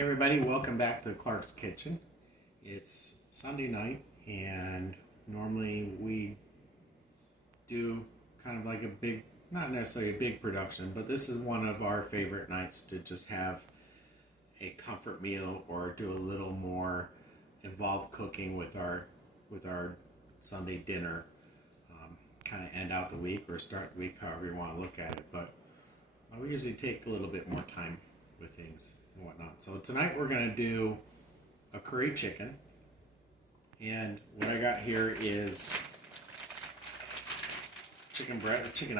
Hey everybody, welcome back to Clark's Kitchen. It's Sunday night and normally we do kind of like a big, not necessarily a big production, but this is one of our favorite nights to just have a comfort meal or do a little more involved cooking with our Sunday dinner. Kind of end out the week or start the week, however you want to look at it, but we usually take a little bit more time with things and whatnot. So tonight we're going to do a curry chicken, and what I got here is chicken thighs.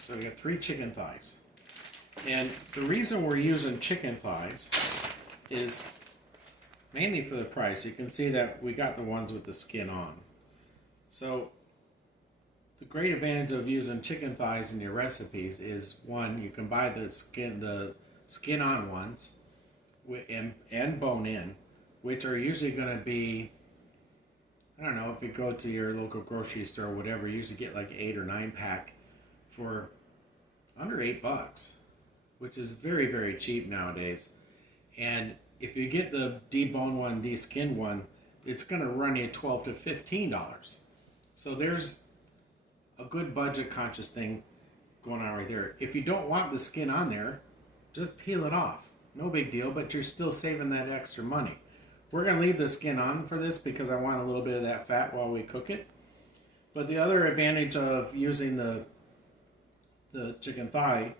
So we got 3 chicken thighs, and the reason we're using chicken thighs is mainly for the price. You can see that we got the ones with the skin on. So the great advantage of using chicken thighs in your recipes is, one, you can buy the skin on ones and bone in, which are usually going to be, I don't know, if you go to your local grocery store or whatever, you usually get like 8 or 9 pack for under $8, which is very, very cheap nowadays. And if you get the deboned one, deskinned one, it's going to run you $12 to $15. So there's a good budget conscious thing going on right there. If you don't want the skin on there, just peel it off. No big deal, but you're still saving that extra money. We're going to leave the skin on for this because I want a little bit of that fat while we cook it. But the other advantage of using the chicken thigh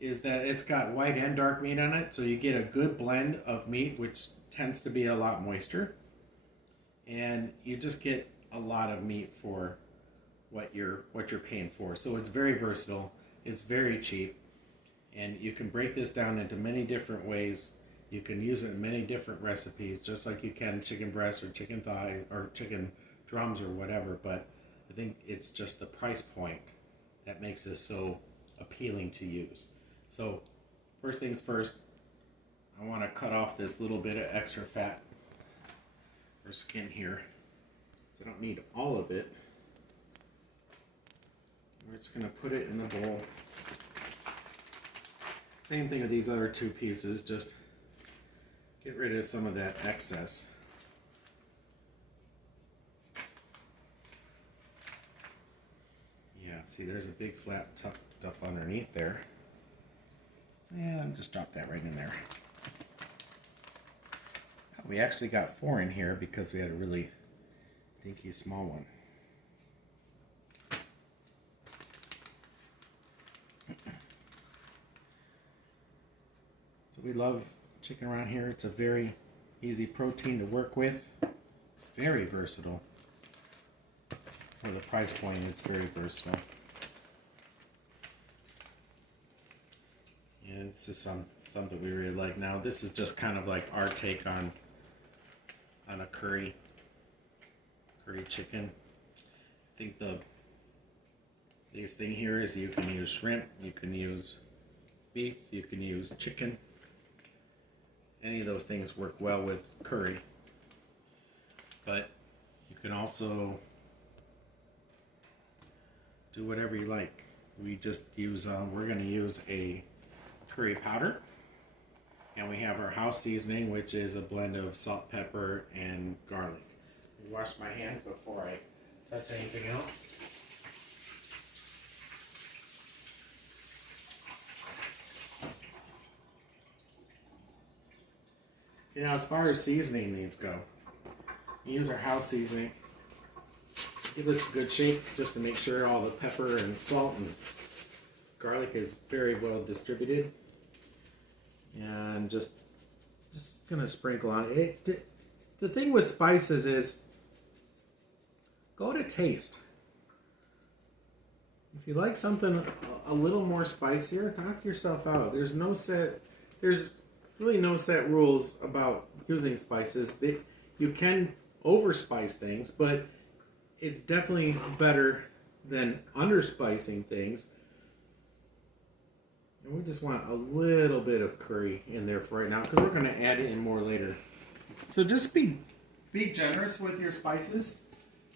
is that it's got white and dark meat on it, so you get a good blend of meat, which tends to be a lot moister. And you just get a lot of meat for what you're paying for. So it's very versatile, it's very cheap, and you can break this down into many different ways. You can use it in many different recipes, just like you can chicken breast or chicken thigh or chicken drums or whatever. But I think it's just the price point that makes this so appealing to use. So first things first, I want to cut off this little bit of extra fat or skin here. So I don't need all of it. We're just going to put it in the bowl. Same thing with these other 2 pieces, just get rid of some of that excess. Yeah, see, there's a big flap tucked up underneath there. And just drop that right in there. We actually got 4 in here because we had a really dinky small one. So we love chicken around here. It's a very easy protein to work with. Very versatile. For the price point, it's very versatile. And this is something we really like. Now, this is just kind of like our take on a curry chicken. I think the biggest thing here is you can use shrimp, you can use beef, you can use chicken. Any of those things work well with curry. But you can also do whatever you like. We just use, we're going to use a curry powder. And we have our house seasoning, which is a blend of salt, pepper, and garlic. I wash my hands before I touch anything else. You know, as far as seasoning needs go, we use our house seasoning. Give this a good shake just to make sure all the pepper and salt and garlic is very well distributed. And just gonna sprinkle on it. The thing with spices is go to taste. If you like something a little more spicier, knock yourself out. There's really no set rules about using spices. You can overspice things, but it's definitely better than underspicing things. And we just want a little bit of curry in there for right now because we're going to add it in more later. So just be generous with your spices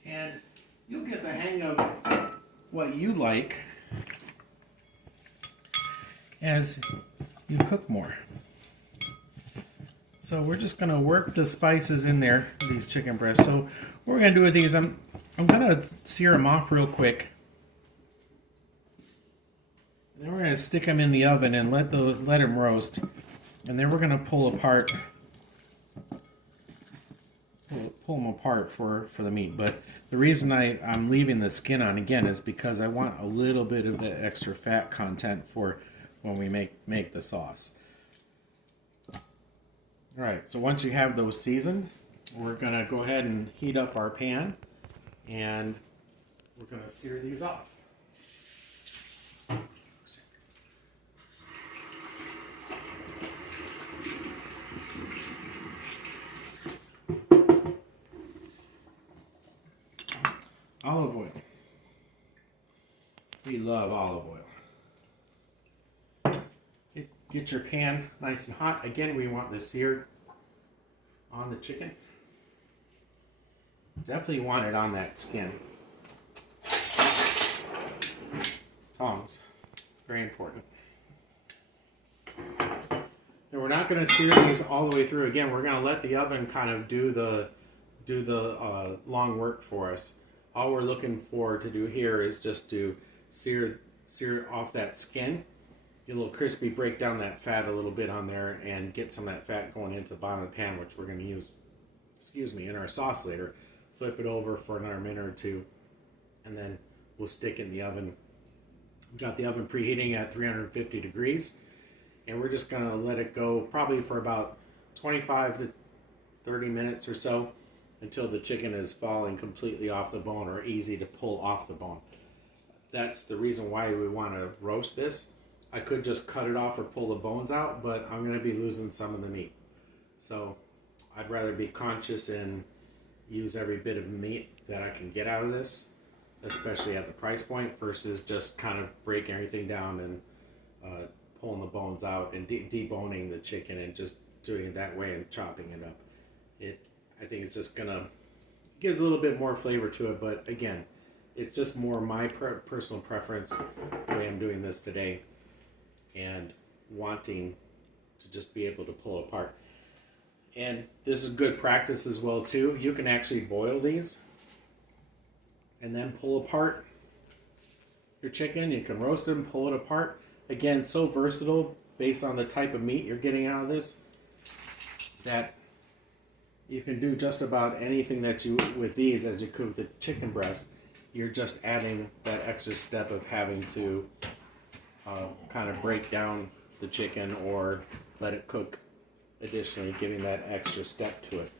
and you'll get the hang of what you like as you cook more. So we're just gonna work the spices in there, these chicken breasts. So what we're gonna do with these, I'm gonna sear them off real quick. And then we're gonna stick them in the oven and let them roast. And then we're gonna pull them apart for the meat. But the reason I'm leaving the skin on again is because I want a little bit of the extra fat content for when we make the sauce. Alright, so once you have those seasoned, we're gonna go ahead and heat up our pan and we're gonna sear these off. Olive oil. We love olive oil. Get your pan nice and hot. Again, we want this seared on the chicken. Definitely want it on that skin. Tongs, very important. And we're not going to sear these all the way through. Again, we're going to let the oven kind of do the long work for us. All we're looking for to do here is just to sear off that skin, get a little crispy, break down that fat a little bit on there, and get some of that fat going into the bottom of the pan, which we're going to use, in our sauce later. Flip it over for another minute or two, and then we'll stick it in the oven. We've got the oven preheating at 350 degrees, and we're just going to let it go probably for about 25 to 30 minutes or so until the chicken is falling completely off the bone or easy to pull off the bone. That's the reason why we want to roast this. I could just cut it off or pull the bones out, but I'm going to be losing some of the meat. So I'd rather be conscious and use every bit of meat that I can get out of this, especially at the price point, versus just kind of breaking everything down and pulling the bones out and deboning the chicken and just doing it that way and chopping it up. I think it's just gives a little bit more flavor to it, but again, it's just more my personal preference the way I'm doing this today and wanting to just be able to pull it apart. And this is good practice as well too. You can actually boil these and then pull apart your chicken. You can roast them, pull it apart. Again, so versatile based on the type of meat you're getting out of this that you can do just about anything that you with these as you cook the chicken breast. You're just adding that extra step of having to kind of break down the chicken or let it cook additionally, giving that extra step to it.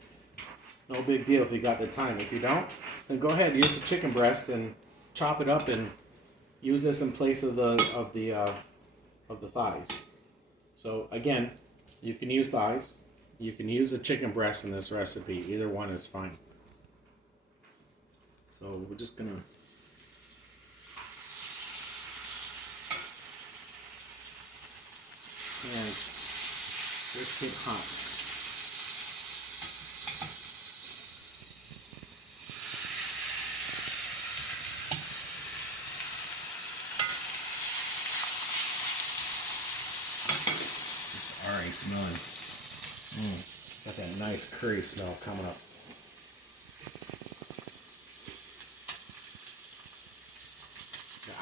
No big deal if you got the time. If you don't, then go ahead, use the chicken breast and chop it up and use this in place of the thighs. So again, you can use thighs. You can use a chicken breast in this recipe. Either one is fine. So we're just gonna just get hot. It's already smelling. Got that nice curry smell coming up.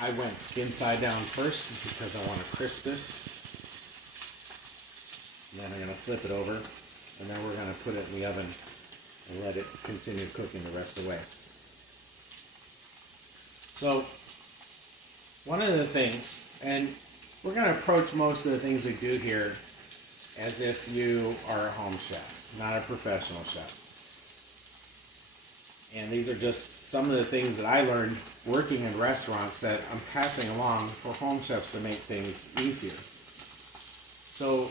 I went skin side down first because I want to crisp this. And then I'm going to flip it over, and then we're going to put it in the oven and let it continue cooking the rest of the way. So, one of the things, and we're going to approach most of the things we do here as if you are a home chef, not a professional chef. And these are just some of the things that I learned working in restaurants that I'm passing along for home chefs to make things easier. So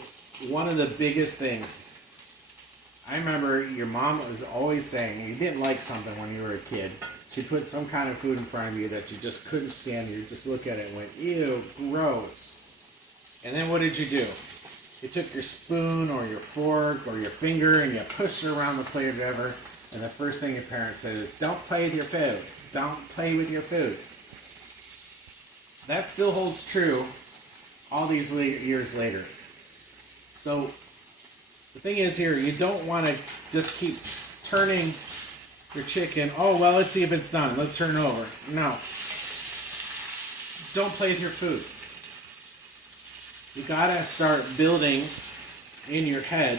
one of the biggest things, I remember your mom was always saying, you didn't like something when you were a kid. She put some kind of food in front of you that you just couldn't stand. You just look at it and went, ew, gross. And then what did you do? You took your spoon or your fork or your finger and you pushed it around the plate or whatever. And the first thing your parents said is, don't play with your food. Don't play with your food. That still holds true all these years later. So The thing is here, you don't want to just keep turning your chicken. Oh, well, let's see if it's done. Let's turn it over. No. Don't play with your food. You gotta start building in your head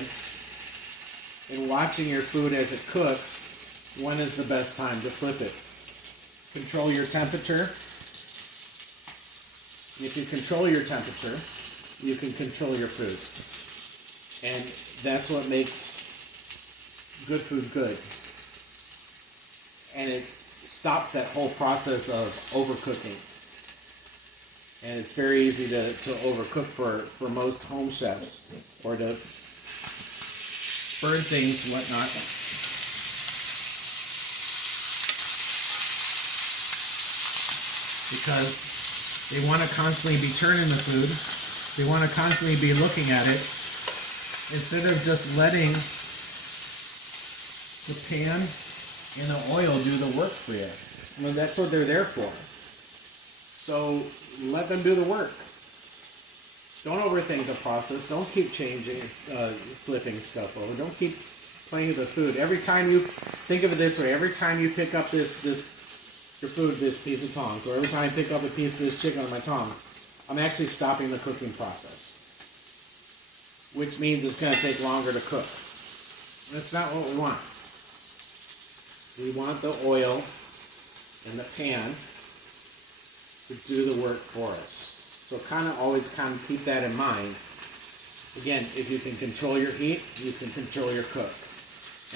and watching your food as it cooks. When is the best time to flip it? Control your temperature. If you control your temperature, you can control your food. And that's what makes good food good. And it stops that whole process of overcooking. And it's very easy to overcook for most home chefs, or to burn things and whatnot. Because they want to constantly be turning the food. They want to constantly be looking at it, instead of just letting the pan and the oil do the work for you. I mean, that's what they're there for. So let them do the work. Don't overthink the process. Don't keep changing, flipping stuff over. Don't keep playing with the food. Every time you, think of it this way, every time you pick up your food, this piece of tongs, or every time I pick up a piece of this chicken on my tongue, I'm actually stopping the cooking process, which means it's going to take longer to cook. That's not what we want. We want the oil in the pan to do the work for us. So always keep that in mind. Again, if you can control your heat, you can control your cook.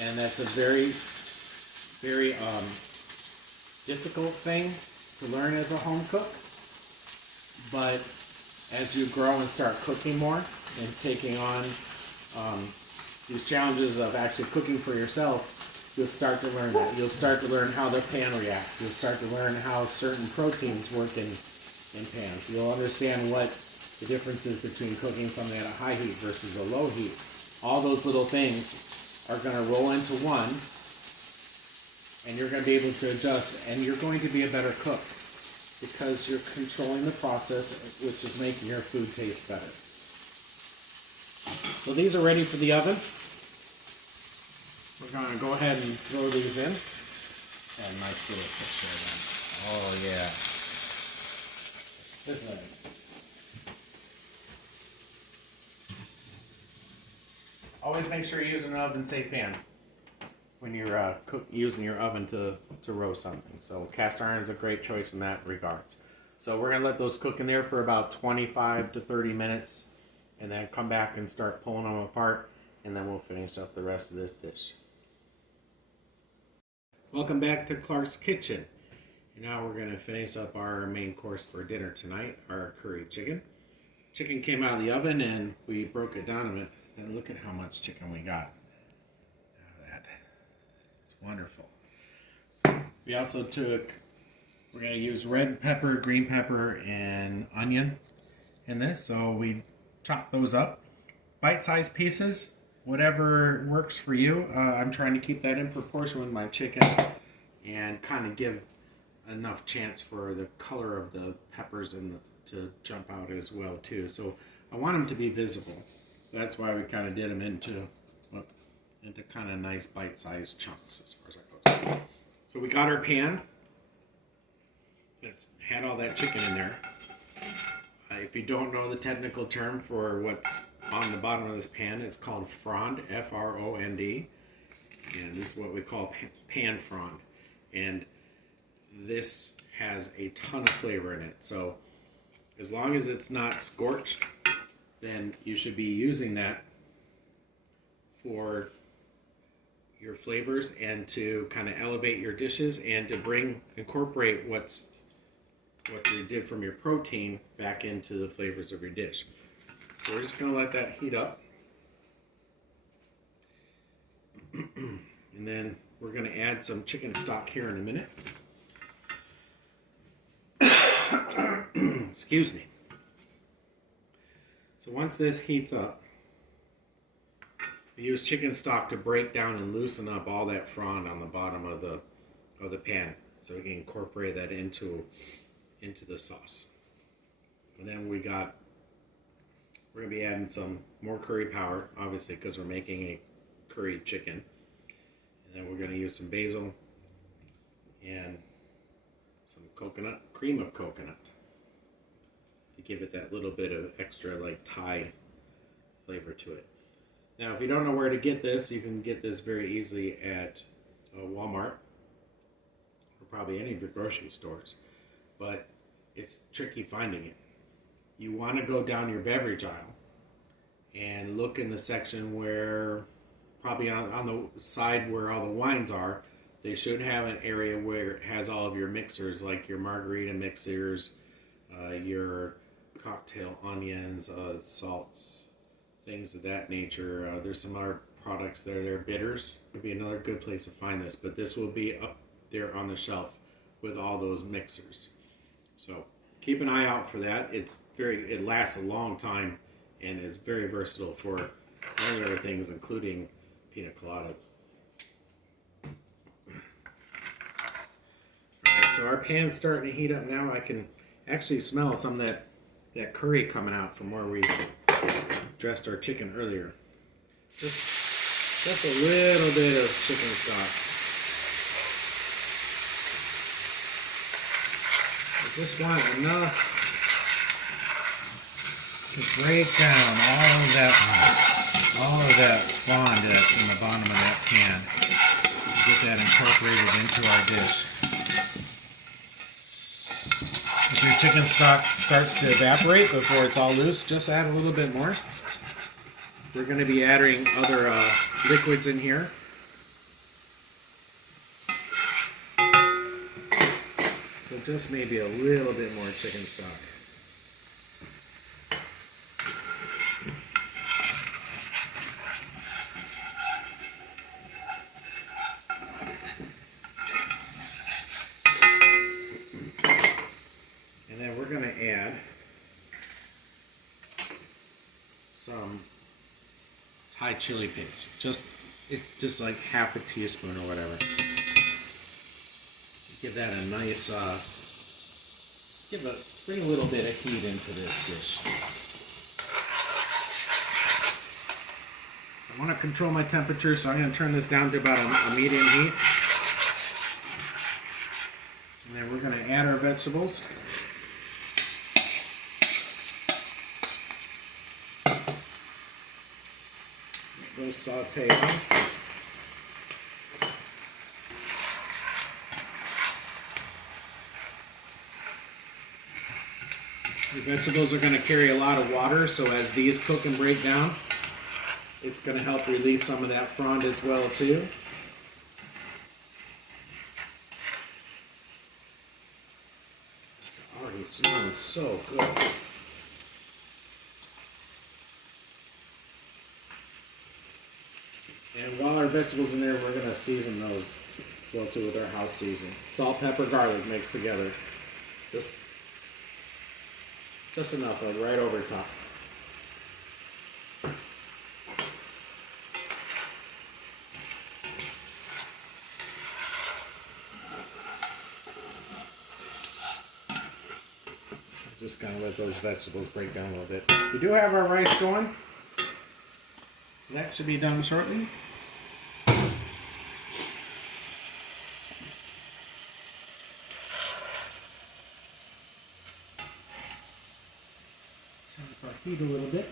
And that's a very, very difficult thing to learn as a home cook. But as you grow and start cooking more and taking on these challenges of actually cooking for yourself, you'll start to learn that. You'll start to learn how the pan reacts. You'll start to learn how certain proteins work in pans. You'll understand what the difference is between cooking something at a high heat versus a low heat. All those little things are going to roll into one, and you're going to be able to adjust, and you're going to be a better cook because you're controlling the process, which is making your food taste better. So these are ready for the oven. We're going to go ahead and throw these in. And nice little picture of them. Oh yeah. Sizzling. Always make sure you use an oven-safe pan when you're using your oven to roast something. So cast iron is a great choice in that regards. So we're going to let those cook in there for about 25 to 30 minutes, and then come back and start pulling them apart, and then we'll finish up the rest of this dish. Welcome back to Clark's Kitchen. And now we're going to finish up our main course for dinner tonight, our curry chicken. Chicken came out of the oven and we broke it down a bit, and look at how much chicken we got. That. It's wonderful. We also we're going to use red pepper, green pepper, and onion in this. So we chopped those up. Bite-sized pieces. Whatever works for you. I'm trying to keep that in proportion with my chicken and kind of give enough chance for the color of the peppers to jump out as well too. So I want them to be visible. That's why we kind of did them into kind of nice bite-sized chunks as far as that goes. So we got our pan that's had all that chicken in there. If you don't know the technical term for what's on the bottom of this pan, it's called frond, F-R-O-N-D, and this is what we call pan frond. And this has a ton of flavor in it. So as long as it's not scorched, then you should be using that for your flavors and to kind of elevate your dishes and to incorporate what you did from your protein back into the flavors of your dish. So we're just going to let that heat up. And then we're going to add some chicken stock here in a minute. Excuse me. So once this heats up, we use chicken stock to break down and loosen up all that frond on the bottom of the pan, so we can incorporate that into the sauce. And then we got We're going to be adding some more curry powder, obviously, because we're making a curry chicken. And then we're going to use some basil and some coconut, cream of coconut, to give it that little bit of extra like Thai flavor to it. Now, if you don't know where to get this, you can get this very easily at Walmart or probably any of your grocery stores. But it's tricky finding it. You want to go down your beverage aisle and look in the section where, probably on the side where all the wines are, they should have an area where it has all of your mixers, like your margarita mixers, your cocktail onions, salts, things of that nature. There's some other products there. They're bitters. Would be another good place to find this, but this will be up there on the shelf with all those mixers. So keep an eye out for that. It lasts a long time and is very versatile for many other things, including pina coladas. Alright, so our pan's starting to heat up now. I can actually smell some of that curry coming out from where we dressed our chicken earlier. Just a little bit of chicken stock. I just want enough to break down all of that fond that's in the bottom of that pan. Get that incorporated into our dish. If your chicken stock starts to evaporate before it's all loose, just add a little bit more. We're going to be adding other liquids in here. So just maybe a little bit more chicken stock. And then we're going to add some Thai chili paste. It's just like half a teaspoon or whatever. Give that a nice, bring a little bit of heat into this dish. I want to control my temperature, so I'm going to turn this down to about a medium heat. And then we're going to add our vegetables. Those saute on. Your vegetables are going to carry a lot of water, so as these cook and break down, it's going to help release some of that frond as well too. It's already smelling so good. And while our vegetables in there, we're going to season those as well too with our house seasoning. Salt, pepper, garlic mixed together. Just enough, like right over top. Just kind of let those vegetables break down a little bit. We do have our rice going, so that should be done shortly. Turn up our heat a little bit.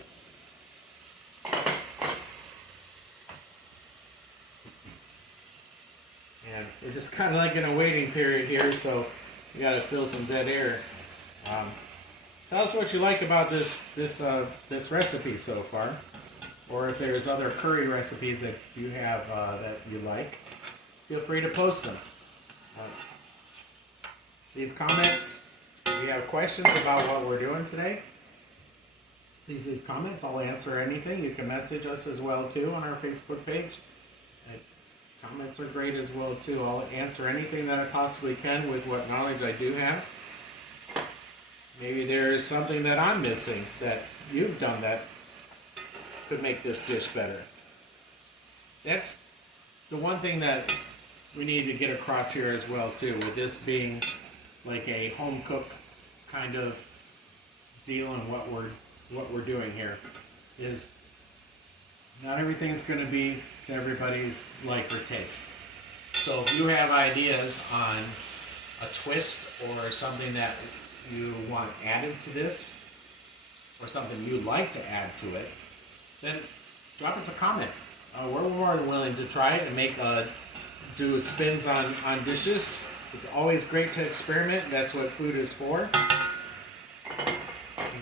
And we're just kind of like in a waiting period here, so we got to fill some dead air. Tell us what you like about this recipe so far, or if there's other curry recipes that you have that you like. Feel free to post them. Leave comments. If you have questions about what we're doing today, please leave comments. I'll answer anything. You can message us as well too on our Facebook page. Comments are great as well too. I'll answer anything that I possibly can with what knowledge I do have. Maybe there is something that I'm missing that you've done that could make this dish better. That's the one thing that we need to get across here as well too, with this being like a home cook kind of deal and what we're what we're doing here is not everything's going to be to everybody's like or taste. So if you have ideas on a twist or something that you want added to this, or something you'd like to add to it, then drop us a comment. We're more than willing to try it and do spins on dishes. It's always great to experiment. That's what food is for.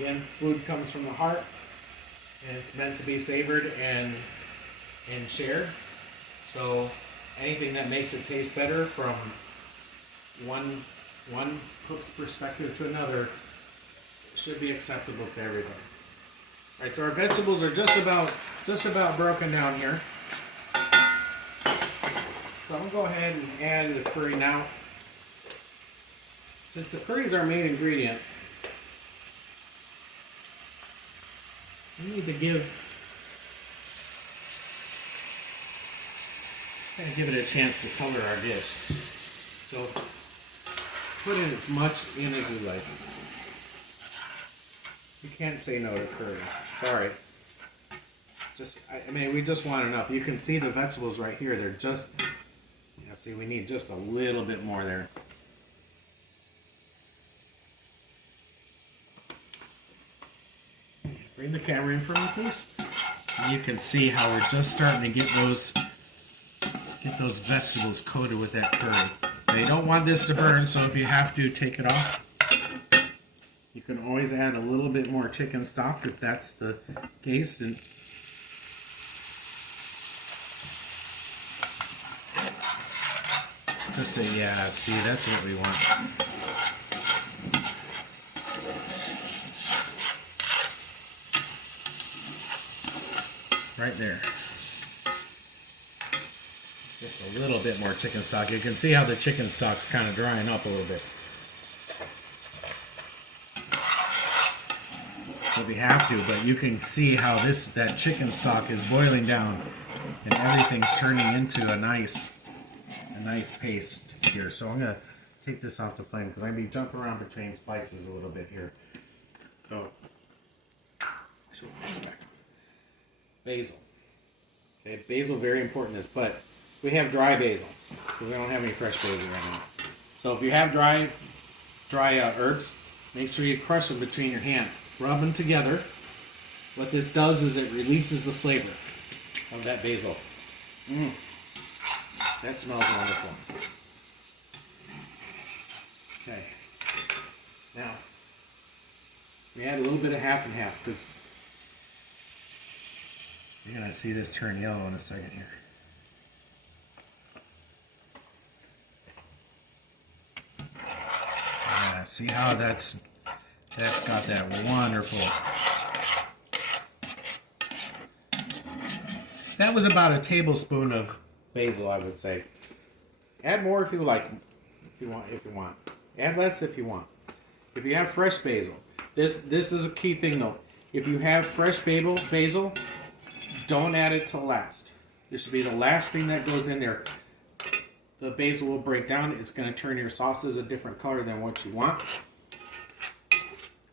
Again, food comes from the heart, and it's meant to be savored and shared. So anything that makes it taste better from one cook's perspective to another should be acceptable to everybody. All right, so our vegetables are just about broken down here. So I'm gonna go ahead and add the curry now. Since the curry is our main ingredient, we need to give it a chance to color our dish. So put in as much in as you like. You can't say no to curry. Sorry. We just want enough. You can see the vegetables right here. They're just, see, we need just a little bit more there. Bring the camera in for me, please. And you can see how we're just starting to get those vegetables coated with that curry. Now, you don't want this to burn, so if you have to, take it off. You can always add a little bit more chicken stock if that's the case. And see, that's what we want. Right there. Just a little bit more chicken stock. You can see how the chicken stock's kind of drying up a little bit. So if you have to, but you can see how that chicken stock is boiling down and everything's turning into a nice paste here. So I'm gonna take this off the flame because I'm gonna be jumping around between spices a little bit here. So basil. Okay, basil very important in this, but we have dry basil because we don't have any fresh basil right now. So if you have dry herbs, make sure you crush them between your hand. Rub them together. What this does is it releases the flavor of that basil. That smells wonderful. Okay. Now, we add a little bit of half and half because you're going to see this turn yellow in a second here. Yeah, see how that's got that wonderful. That was about a tablespoon of basil, I would say. Add more if you like, if you want. Add less if you want. If you have fresh basil, this is a key thing though. If you have fresh basil, don't add it till last. This should be the last thing that goes in there. The basil will break down. It's going to turn your sauces a different color than what you want.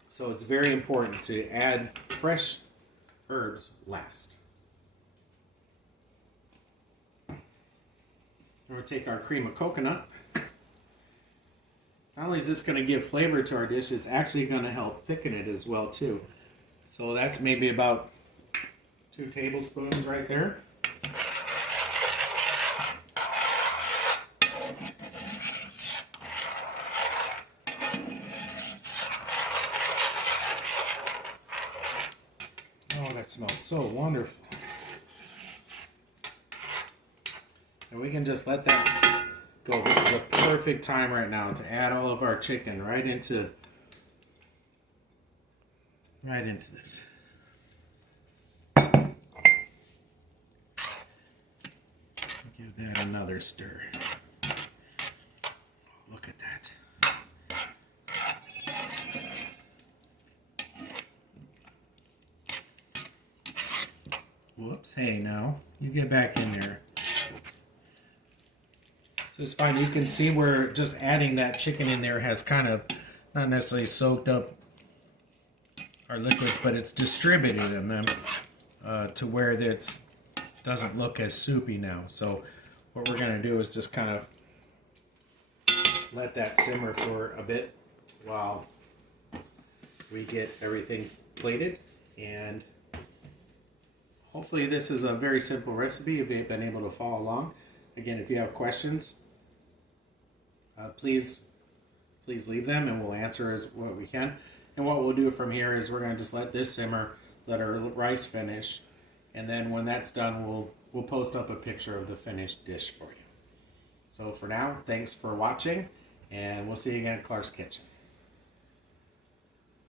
So it's very important to add fresh herbs last. We're going to take our cream of coconut. Not only is this going to give flavor to our dish, it's actually going to help thicken it as well too. So that's maybe about 2 tablespoons right there. Oh, that smells so wonderful. And we can just let that go. This is a perfect time right now to add all of our chicken right into this. Give that another stir. Look at that. Whoops, hey now, you get back in there. So it's fine. You can see where just adding that chicken in there has kind of not necessarily soaked up our liquids, but it's distributed in them to where it doesn't look as soupy now. So what we're going to do is just kind of let that simmer for a bit while we get everything plated. And hopefully this is a very simple recipe if you've been able to follow along. Again, if you have questions, please leave them and we'll answer as what we can. And what we'll do from here is we're going to just let this simmer, let our rice finish, and then when that's done, we'll post up a picture of the finished dish for you. So for now, thanks for watching, and we'll see you again at Clark's Kitchen.